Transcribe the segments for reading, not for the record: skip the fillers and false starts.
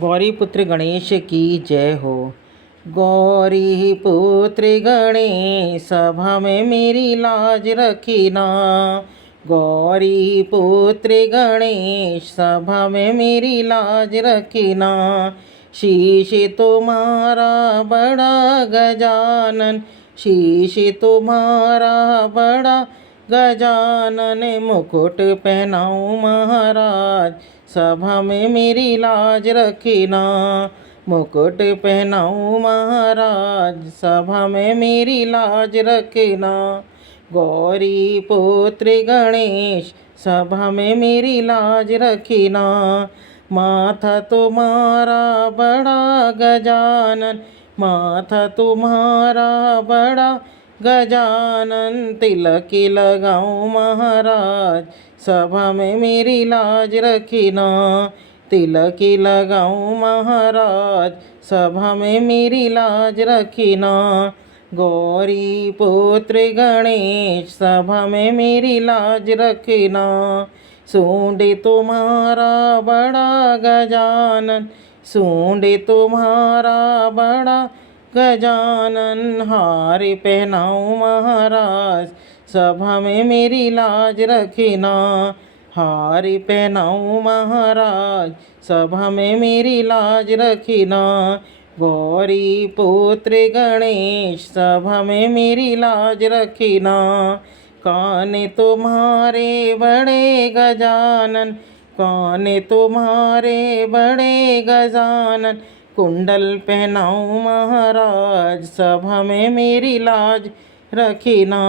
गौरी पुत्र गणेश की जय हो। गौरी पुत्र गणेश सभा में मेरी लाज रखी ना। गौरी पुत्र गणेश सभा में मेरी लाज रखी ना। शीश तुम्हारा बड़ा गजानन, शीश तुम्हारा बड़ा गजानन, मुकुट पहनाऊं महाराज सभा में मेरी लाज रखना। मुकुट पहनाऊं महाराज सभा में मेरी लाज रखना। गौरी पुत्र गणेश सभा में मेरी लाज रखना। माथा तुम्हारा बड़ा गजानन, माथा तुम्हारा बड़ा गजानन, तिलक लगाऊं महाराज सभा में मेरी लाज रखना। तिलक लगाऊं महाराज सभा में मेरी लाज रखना। गौरी पुत्र गणेश सभा में मेरी लाज रखना। सूंड तुम्हारा बड़ा गजानन, सूंड तुम्हारा बड़ा गजानन, हार पहनाऊं महाराज सभा में मेरी लाज रखना। हार पहनाऊं महाराज सभा में मेरी लाज रखना। गौरी पुत्र गणेश सभा में मेरी लाज रखना। कान तुम्हारे बड़े गजानन, कान तुम्हारे बड़े गजानन, कुंडल पहनाऊं महाराज सभा में मेरी लाज रखना।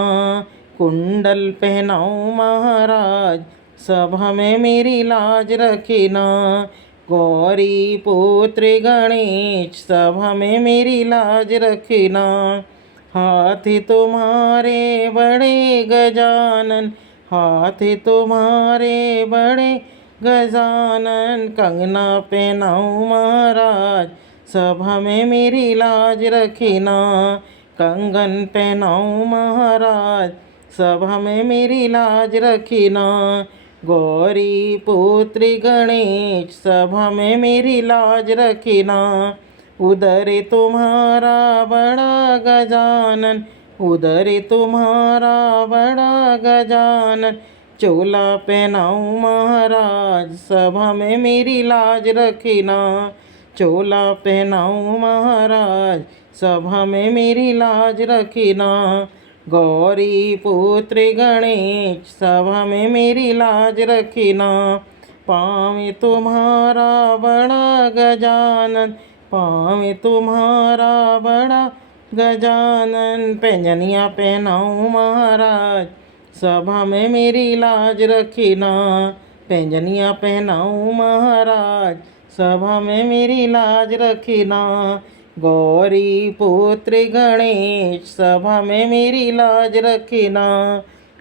कुंडल पहनाऊं महाराज सभा में मेरी लाज रखना। गौरी पुत्र गणेश सभा में मेरी लाज रखना। हाथ तुम्हारे बड़े गजानन, हाथ तुम्हारे बड़े गजानन, कंगना पहनाऊं महाराज सभा में मेरी लाज रखना। कंगन पहनाऊं महाराज सभा में मेरी लाज रखना। गौरी पुत्र गणेश सभा में मेरी लाज रखना। उदर तुम्हारा बड़ा गजानन, उदर तुम्हारा बड़ा गजानन, चोला पहनाऊं महाराज सभा में मेरी लाज रखना। चोला पहनाऊं महाराज सभा में मेरी लाज रखना। गौरी पुत्र गणेश सभा में मेरी लाज रखना। पाँव तुम्हारा बड़ा गजानन, पाँव तुम्हारा बड़ा गजानन, पैंजनिया पहनाऊं महाराज सभा में मेरी लाज रखना। पैंजनिया पहनाऊं महाराज सभा में मेरी लाज रखना। गौरी पुत्र गणेश सभा में मेरी लाज रखना।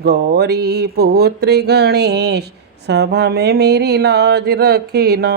गौरी पुत्र गणेश सभा में मेरी लाज रखना।